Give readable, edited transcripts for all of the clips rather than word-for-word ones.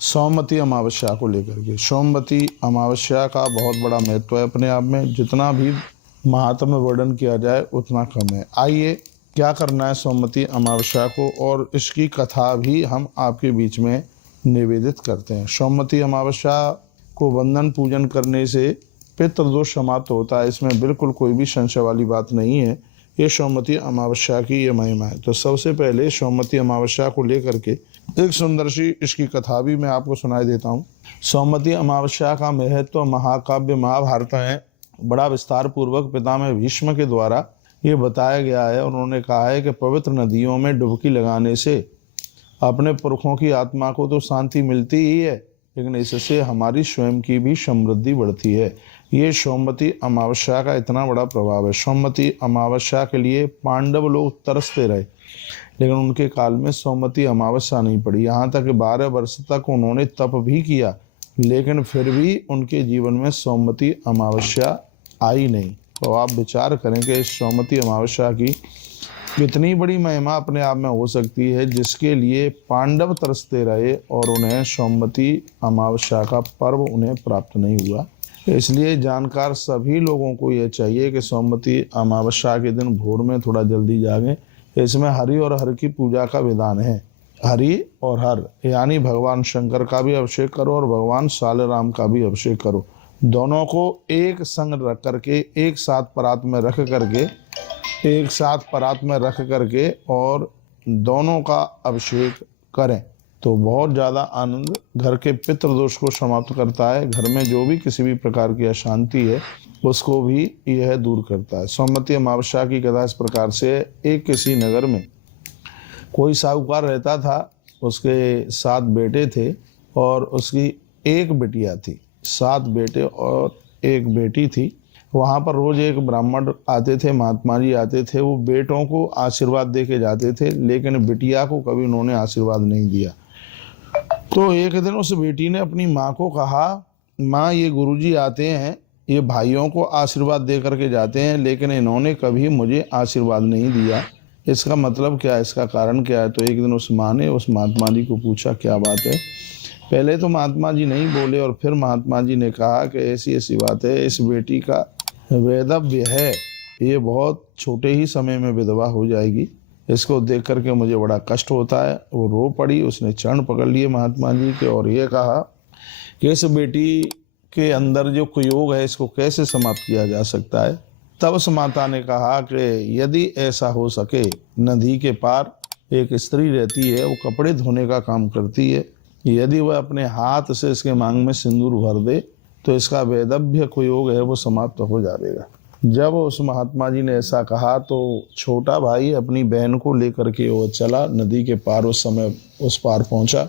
सोमवती अमावस्या को लेकर के। सोमवती अमावस्या का बहुत बड़ा महत्व है अपने आप में, जितना भी महात्म्य वर्णन किया जाए उतना कम है। आइए क्या करना है सोमवती अमावस्या को, और इसकी कथा भी हम आपके बीच में निवेदित करते हैं। सोमवती अमावस्या को वंदन पूजन करने से पितृदोष समाप्त होता है, इसमें बिल्कुल कोई भी संशय वाली बात नहीं है। ये सोमवती अमावस्या की ये महिमा है। तो सबसे पहले सोमवती अमावस्या को लेकर के एक सुंदर सी इसकी कथा भी मैं आपको सुनाई देता हूँ। सोमवती अमावस्या का महत्व महाकाव्य महाभारत में बड़ा विस्तार पूर्वक पितामह भीष्म के द्वारा ये बताया गया है। उन्होंने कहा है कि पवित्र नदियों में डुबकी लगाने से अपने पुरखों की आत्मा को तो शांति मिलती ही है, लेकिन इससे हमारी स्वयं की भी समृद्धि बढ़ती है। ये सोमवती अमावस्या का इतना बड़ा प्रभाव है। सोमवती अमावस्या के लिए पांडव लोग तरसते रहे, लेकिन उनके काल में सोमवती अमावस्या नहीं पड़ी। यहाँ तक 12 वर्ष तक उन्होंने तप भी किया, लेकिन फिर भी उनके जीवन में सोमवती अमावस्या आई नहीं। तो आप विचार करें कि इस सोमवती अमावस्या की कितनी बड़ी महिमा अपने आप में हो सकती है, जिसके लिए पांडव तरसते रहे और उन्हें सोमवती अमावस्या का पर्व उन्हें प्राप्त नहीं हुआ। इसलिए जानकार सभी लोगों को यह चाहिए कि सोमवती अमावस्या के दिन भोर में थोड़ा जल्दी जागें। इसमें हरि और हर की पूजा का विधान है। हरि और हर यानी भगवान शंकर का भी अभिषेक करो और भगवान सालराम का भी अभिषेक करो। दोनों को एक संग रख करके एक साथ परात में रख करके और दोनों का अभिषेक करें तो बहुत ज़्यादा आनंद घर के पितृदोष को समाप्त करता है। घर में जो भी किसी भी प्रकार की अशांति है उसको भी यह दूर करता है। सोमवती अमावस्या की कथा इस प्रकार से, एक किसी नगर में कोई साहूकार रहता था। उसके 7 बेटे थे और उसकी एक बिटिया थी। 7 बेटे और एक बेटी थी। वहाँ पर रोज एक ब्राह्मण आते थे, महात्मा जी आते थे। वो बेटों को आशीर्वाद दे के जाते थे, लेकिन बिटिया को कभी उन्होंने आशीर्वाद नहीं दिया। तो एक दिन उस बेटी ने अपनी माँ को कहा, माँ ये गुरुजी आते हैं, ये भाइयों को आशीर्वाद दे करके जाते हैं, लेकिन इन्होंने कभी मुझे आशीर्वाद नहीं दिया। इसका मतलब क्या है, इसका कारण क्या है? तो एक दिन उस माँ ने उस महात्मा जी को पूछा क्या बात है। पहले तो महात्मा जी नहीं बोले और फिर महात्मा जी ने कहा कि ऐसी ऐसी बात है, इस बेटी का वैधव्य है, ये बहुत छोटे ही समय में विधवा हो जाएगी। इसको देख करके मुझे बड़ा कष्ट होता है। वो रो पड़ी, उसने चरण पकड़ लिए महात्मा जी के और ये कहा कि इस बेटी के अंदर जो कुयोग है इसको कैसे समाप्त किया जा सकता है। तब उस माता ने कहा कि यदि ऐसा हो सके, नदी के पार एक स्त्री रहती है, वो कपड़े धोने का काम करती है, यदि वह अपने हाथ से इसके मांग में सिंदूर भर दे तो इसका वैधव्य कुयोग है वो समाप्त हो जाएगा। जब उस महात्मा जी ने ऐसा कहा तो छोटा भाई अपनी बहन को लेकर के वो चला नदी के पार। उस समय उस पार पहुंचा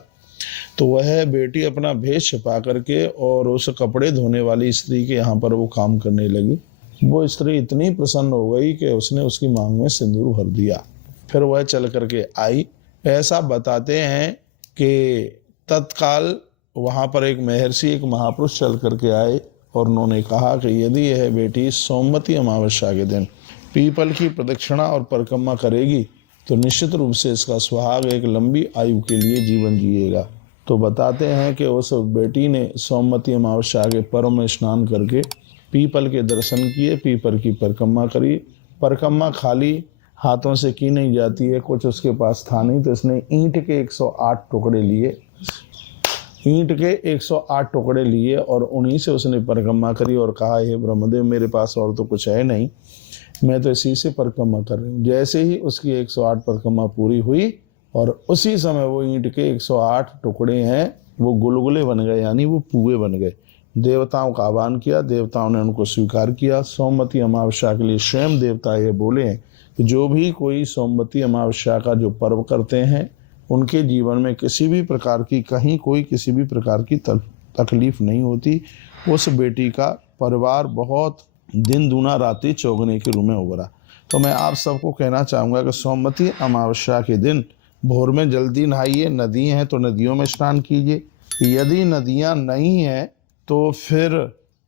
तो वह बेटी अपना भेष छिपा करके और उस कपड़े धोने वाली स्त्री के यहाँ पर वो काम करने लगी। वो स्त्री इतनी प्रसन्न हो गई कि उसने उसकी मांग में सिंदूर भर दिया। फिर वह चल करके आई। ऐसा बताते हैं कि तत्काल वहाँ पर एक महर्षि, एक महापुरुष चल करके आए और उन्होंने कहा कि यदि यह बेटी सोमवती अमावस्या के दिन पीपल की प्रदक्षिणा और परिक्रमा करेगी तो निश्चित रूप से इसका सुहाग एक लंबी आयु के लिए जीवन जिएगा। तो बताते हैं कि उस बेटी ने सोमवती अमावस्या के पर्व में स्नान करके पीपल के दर्शन किए, पीपल की परिक्रमा करी। परिक्रमा खाली हाथों से की नहीं जाती है, कुछ उसके पास था नहीं, तो इसने ईंट के 108 टुकड़े लिए और उन्हीं से उसने परिक्रमा करी और कहा, हे ब्रह्मदेव मेरे पास और तो कुछ है नहीं, मैं तो इसी से परिक्रमा कर रही हूँ। जैसे ही उसकी 108 परिक्रमा पूरी हुई और उसी समय वो ईंट के 108 टुकड़े हैं वो गुलगुले बन गए, यानी वो पुए बन गए। देवताओं का आह्वान किया, देवताओं ने उनको स्वीकार किया। सोमवती अमावस्या के लिए स्वयं देवता ये बोले हैं कि जो भी कोई सोमवती अमावस्या का जो पर्व करते हैं उनके जीवन में किसी भी प्रकार की कहीं कोई किसी भी प्रकार की तकलीफ नहीं होती। उस बेटी का परिवार बहुत दिन दूना राति चौगने के रूप में उभरा। तो मैं आप सबको कहना चाहूँगा कि सोमवती अमावस्या के दिन भोर में जल्दी नहाइए। नदी हैं तो नदियों में स्नान कीजिए, यदि नदियाँ नहीं हैं तो फिर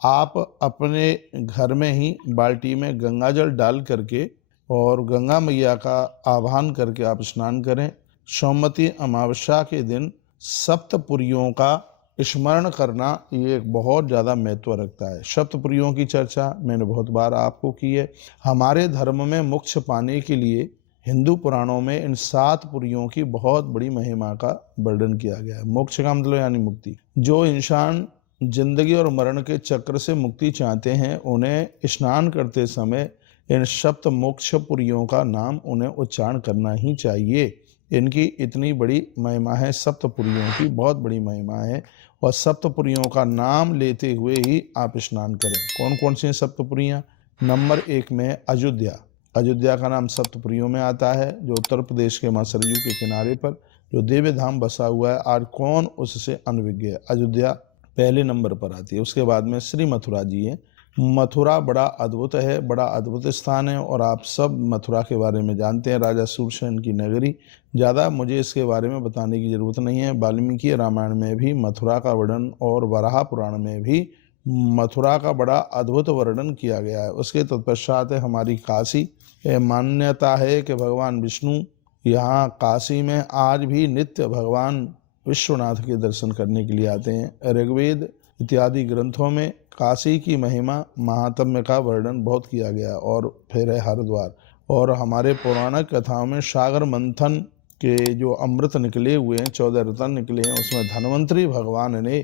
आप अपने घर में ही बाल्टी में गंगा जल डाल करके और गंगा मैया का आह्वान करके आप स्नान करें। सोमवती अमावस्या के दिन सप्तपुरियों का स्मरण करना ये एक बहुत ज़्यादा महत्व रखता है। सप्तपुरियों की चर्चा मैंने बहुत बार आपको की है। हमारे धर्म में मोक्ष पाने के लिए हिंदू पुराणों में इन 7 पुरियों की बहुत बड़ी महिमा का वर्णन किया गया है। मोक्ष का मतलब यानी मुक्ति। जो इंसान जिंदगी और मरण के चक्र से मुक्ति चाहते हैं, उन्हें स्नान करते समय इन सप्त मोक्ष पुरियों का नाम उन्हें उच्चारण करना ही चाहिए। इनकी इतनी बड़ी महिमा है, सप्तपुरियों की बहुत बड़ी महिमा है, और सप्तपुरियों का नाम लेते हुए ही आप स्नान करें। कौन कौन सी सप्तपुरियां? नंबर 1 में है अयोध्या। अयोध्या का नाम सप्तपुरियों में आता है, जो उत्तर प्रदेश के मां सरयू के किनारे पर जो दिव्य धाम बसा हुआ है। आज कौन उससे अनभिज्ञ है? अयोध्या पहले नंबर पर आती है। उसके बाद में श्री मथुरा जी है। मथुरा बड़ा अद्भुत है, बड़ा अद्भुत स्थान है, और आप सब मथुरा के बारे में जानते हैं, राजा सूरसेन की नगरी। ज़्यादा मुझे इसके बारे में बताने की जरूरत नहीं है। वाल्मीकि रामायण में भी मथुरा का वर्णन और वराह पुराण में भी मथुरा का बड़ा अद्भुत वर्णन किया गया है। उसके तत्पश्चात है हमारी काशी। मान्यता है कि भगवान विष्णु यहाँ काशी में आज भी नित्य भगवान विश्वनाथ के दर्शन करने के लिए आते हैं। ऋग्वेद इत्यादि ग्रंथों में काशी की महिमा महात्म्य का वर्णन बहुत किया गया। और फिर है हरिद्वार। और हमारे पौराणिक कथाओं में सागर मंथन के जो अमृत निकले हुए हैं, 14 रत्न निकले हैं, उसमें धन्वंतरी भगवान ने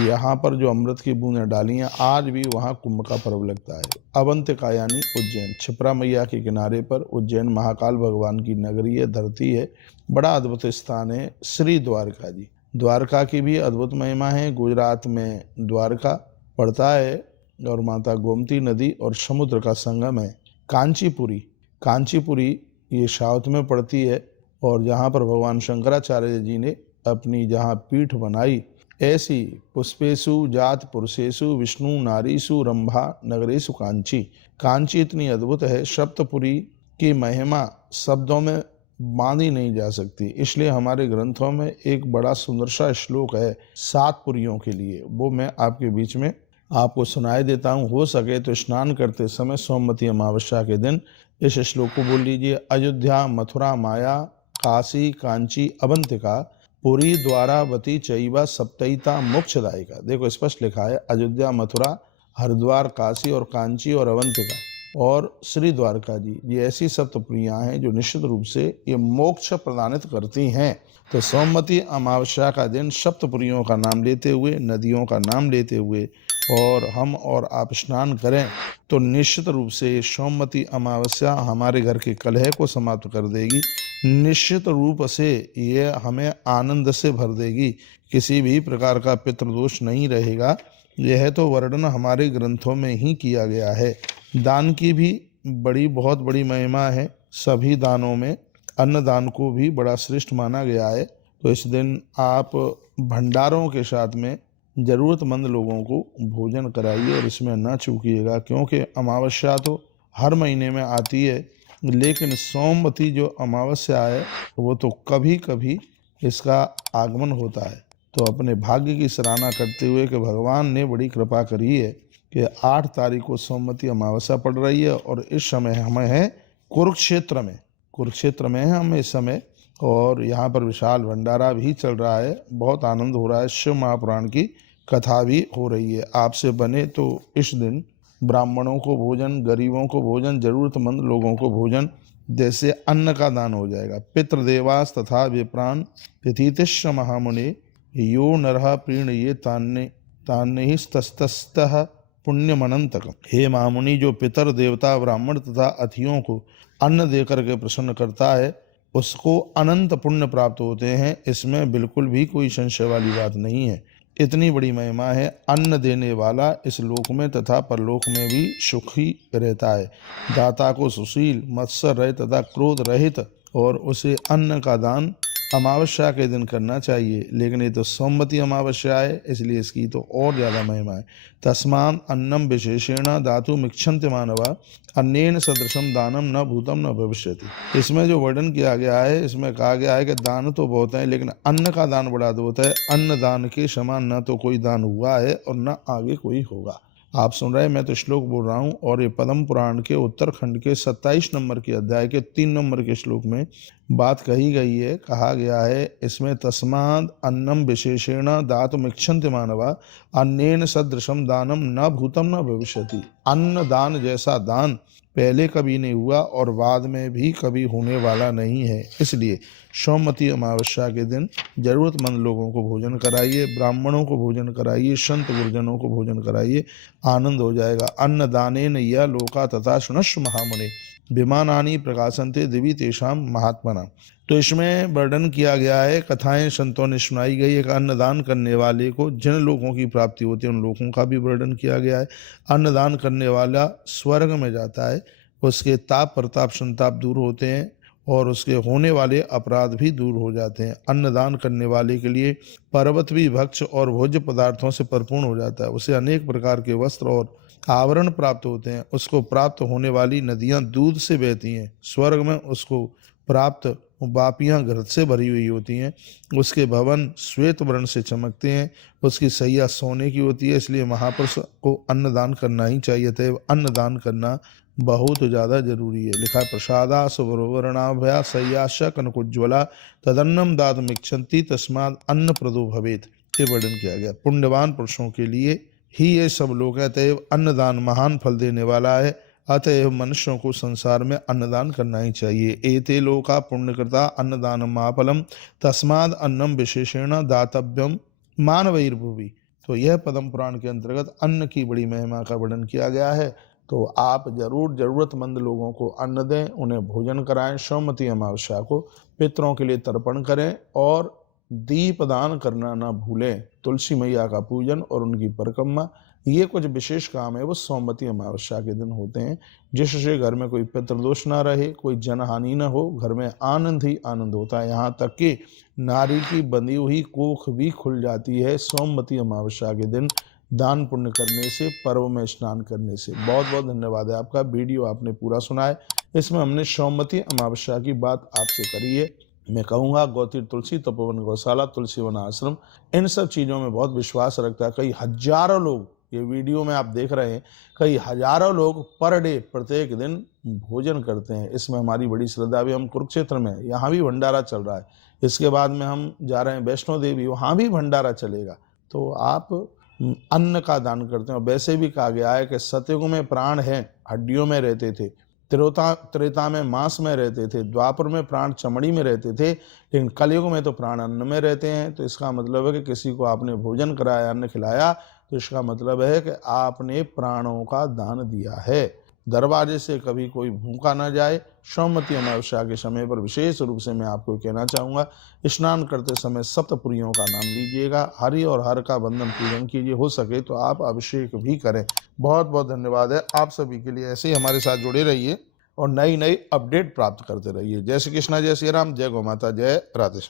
यहाँ पर जो अमृत की बूंदें डाली हैं, आज भी वहाँ कुंभ का पर्व लगता है। अवंतिका यानी उज्जैन, क्षिप्रा मैया के किनारे पर उज्जैन महाकाल भगवान की नगरी है, धरती है, बड़ा अद्भुत स्थान है। श्री द्वारका जी, द्वारका की भी अद्भुत महिमा है। गुजरात में द्वारका पड़ता है और माता गोमती नदी और समुद्र का संगम है। कांचीपुरी, कांचीपुरी ये साउथ में पड़ती है, और जहाँ पर भगवान शंकराचार्य जी ने अपनी जहाँ पीठ बनाई, ऐसी पुष्पेशु जात पुरुषेशु विष्णु नारीषु रंभा नगरेशु कांची। कांची इतनी अद्भुत है, सप्तपुरी की महिमा शब्दों में बांधी नहीं जा सकती। इसलिए हमारे ग्रंथों में एक बड़ा सुंदर सा श्लोक है 7 पुरियों के लिए, वो मैं आपके बीच में आपको सुनाई देता हूँ। हो सके तो स्नान करते समय सोमवती अमावस्या के दिन इस श्लोक को बोल लीजिए। अयोध्या मथुरा माया काशी कांची अवंतिका पुरी द्वारावती चैवा सप्तैता मोक्षदायिका। देखो स्पष्ट लिखा है, अयोध्या मथुरा हरिद्वार काशी और कांची और अवंतिका और श्री द्वारका जी, ये ऐसी सप्तपुरियां हैं जो निश्चित रूप से ये मोक्ष प्रदानित करती हैं। तो सोमवती अमावस्या का दिन सप्तपुरियों का नाम लेते हुए, नदियों का नाम लेते हुए और हम और आप स्नान करें तो निश्चित रूप से सोमवती अमावस्या हमारे घर के कलह को समाप्त कर देगी। निश्चित रूप से ये हमें आनंद से भर देगी। किसी भी प्रकार का पितृदोष नहीं रहेगा। यह तो वर्णन हमारे ग्रंथों में ही किया गया है। दान की भी बहुत बड़ी महिमा है। सभी दानों में अन्नदान को भी बड़ा श्रेष्ठ माना गया है। तो इस दिन आप भंडारों के साथ में ज़रूरतमंद लोगों को भोजन कराइए और इसमें ना चूकिएगा, क्योंकि अमावस्या तो हर महीने में आती है, लेकिन सोमवती जो अमावस्या है वो तो कभी कभी इसका आगमन होता है। तो अपने भाग्य की सराहना करते हुए कि भगवान ने बड़ी कृपा करी है कि 8 तारीख को सोमवती अमावस्या पड़ रही है और इस समय हमें है कुरुक्षेत्र में है हम इस समय, और यहाँ पर विशाल भंडारा भी चल रहा है। बहुत आनंद हो रहा है। शिव महापुराण की कथा भी हो रही है। आपसे बने तो इस दिन ब्राह्मणों को भोजन, गरीबों को भोजन, जरूरतमंद लोगों को भोजन, जैसे अन्न का दान हो जाएगा। पितृदेवास तथा विप्राण तिथितिश्च महामुने यो नरः प्रीणये तान्य ही तस्तः पुण्यमनंतकम। हे महामुनि, जो पितर देवता ब्राह्मण तथा अतिथियों को अन्न देकर के प्रसन्न करता है उसको अनंत पुण्य प्राप्त होते हैं। इसमें बिल्कुल भी कोई संशय वाली बात नहीं है। इतनी बड़ी महिमा है। अन्न देने वाला इस लोक में तथा परलोक में भी सुखी रहता है। दाता को सुशील, मत्सर रहित तथा क्रोध रहित और उसे अन्न का दान अमावस्या के दिन करना चाहिए। लेकिन ये तो सोमवती अमावस्या है, इसलिए इसकी तो और ज़्यादा महिमा है। तस्मात् अन्नम विशेषेण दातुमिच्छन्ति मानवा अन्नेन सदृशम दानम न भूतम न भविष्यति। इसमें जो वर्णन किया गया है, इसमें कहा गया है कि दान तो बहुत है, लेकिन अन्न का दान बड़ा अद्भुत है। अन्न दान के समान न तो कोई दान हुआ है और न आगे कोई होगा। आप सुन रहे हैं, मैं तो श्लोक बोल रहा हूँ। और ये पद्म पुराण के उत्तरखंड के 27 नंबर के अध्याय के 3 नंबर के श्लोक में बात कही गई है, कहा गया है इसमें, तस्माद अन्नम विशेषेण दातुमिच्छन्ति मानवा अन्नेन सदृशम दानम न भूतम न भविष्यति। अन्न दान जैसा दान पहले कभी नहीं हुआ और बाद में भी कभी होने वाला नहीं है। इसलिए सौमती अमावस्या के दिन जरूरतमंद लोगों को भोजन कराइए, ब्राह्मणों को भोजन कराइए, संत गुरुजनों को भोजन कराइए, आनंद हो जाएगा। अन्न दानेन या लोका तथा शुनश्व महामुने विमानानि प्रकाशन्ते दिवि तेषाम महात्मना। तो इसमें वर्णन किया गया है, कथाएं संतों ने सुनाई गई। एक अन्नदान करने वाले को जिन लोगों की प्राप्ति होती है उन लोगों का भी वर्णन किया गया है। अन्नदान करने वाला स्वर्ग में जाता है, उसके ताप प्रताप संताप दूर होते हैं और उसके होने वाले अपराध भी दूर हो जाते हैं। अन्नदान करने वाले के लिए पर्वत भी भक्ष और भोज्य पदार्थों से परिपूर्ण हो जाता है। उसे अनेक प्रकार के वस्त्र और आवरण प्राप्त होते हैं। उसको प्राप्त होने वाली नदियां दूध से बहती हैं। स्वर्ग में उसको प्राप्त वापियां घृत से भरी हुई होती हैं। उसके भवन श्वेत वर्ण से चमकते हैं। उसकी सैया सोने की होती है। इसलिए महापुरुष को अन्नदान करना ही चाहिए था। अन्नदान करना बहुत ज़्यादा जरूरी है। लिखा है, प्रसादा सुवर्णाभया सय्याश कनकोज्ज्वला तदन्नम दातुमिच्छन्ति तस्माद अन्न प्रदो भवेत। ये वर्णन किया गया। पुण्यवान पुरुषों के लिए ही ये सब लोग हैं। अतएव अन्नदान महान फल देने वाला है। अतएव मनुष्यों को संसार में अन्नदान करना ही चाहिए। एते लोका पुण्यकृता अन्नदान महाफलम तस्माद अन्नम विशेषेण दातव्यम मानवैर्भुवि। तो यह पद्म पुराण के अंतर्गत अन्न की बड़ी महिमा का वर्णन किया गया है। तो आप जरूर जरूरतमंद लोगों को अन्न दें, उन्हें भोजन कराएं। सौमती अमावस्या को पितरों के लिए तर्पण करें और दीप दान करना ना भूलें। तुलसी मैया का पूजन और उनकी परिक्रमा, ये कुछ विशेष काम है वो सौमती अमावस्या के दिन होते हैं, जिससे घर में कोई पितृदोष ना रहे, कोई जनहानि ना हो, घर में आनंद ही आनंद होता है। यहाँ तक कि नारी की बंधी हुई कोख भी खुल जाती है सौमती अमावस्या के दिन दान पुण्य करने से, पर्व में स्नान करने से। बहुत बहुत धन्यवाद है आपका। वीडियो आपने पूरा सुना है। इसमें हमने सौमती अमावस्या की बात आपसे करी है। मैं कहूँगा गौतीर तुलसी, तपोवन गौशाला, तुलसीवन आश्रम, इन सब चीज़ों में बहुत विश्वास रखता है। कई हजारों लोग, ये वीडियो में आप देख रहे हैं, कई हजारों लोग पर डे प्रत्येक दिन भोजन करते हैं। इसमें हमारी बड़ी श्रद्धा भी। हम कुरुक्षेत्र में, यहाँ भी भंडारा चल रहा है। इसके बाद में हम जा रहे हैं वैष्णो देवी, वहाँ भी भंडारा चलेगा। तो आप अन्न का दान करते हैं। और वैसे भी कहा गया है कि सतयुग में प्राण है, हड्डियों में रहते थे। त्रेता में मांस में रहते थे। द्वापर में प्राण चमड़ी में रहते थे। लेकिन कलयुग में तो प्राण अन्न में रहते हैं। तो इसका मतलब है कि किसी को आपने भोजन कराया, अन्न खिलाया, तो इसका मतलब है कि आपने प्राणों का दान दिया है। दरवाजे से कभी कोई भूखा ना जाए। सौमती अमावस्या के समय पर विशेष रूप से मैं आपको कहना चाहूँगा, स्नान करते समय सप्तपुरियों का नाम लीजिएगा, हरि और हर का बंधन पूजन कीजिए। हो सके तो आप अभिषेक भी करें। बहुत बहुत धन्यवाद है आप सभी के लिए। ऐसे ही हमारे साथ जुड़े रहिए और नई नई अपडेट प्राप्त करते रहिए। जय श्री कृष्णा, जय श्री राम, जय गौ माता, जय राधे।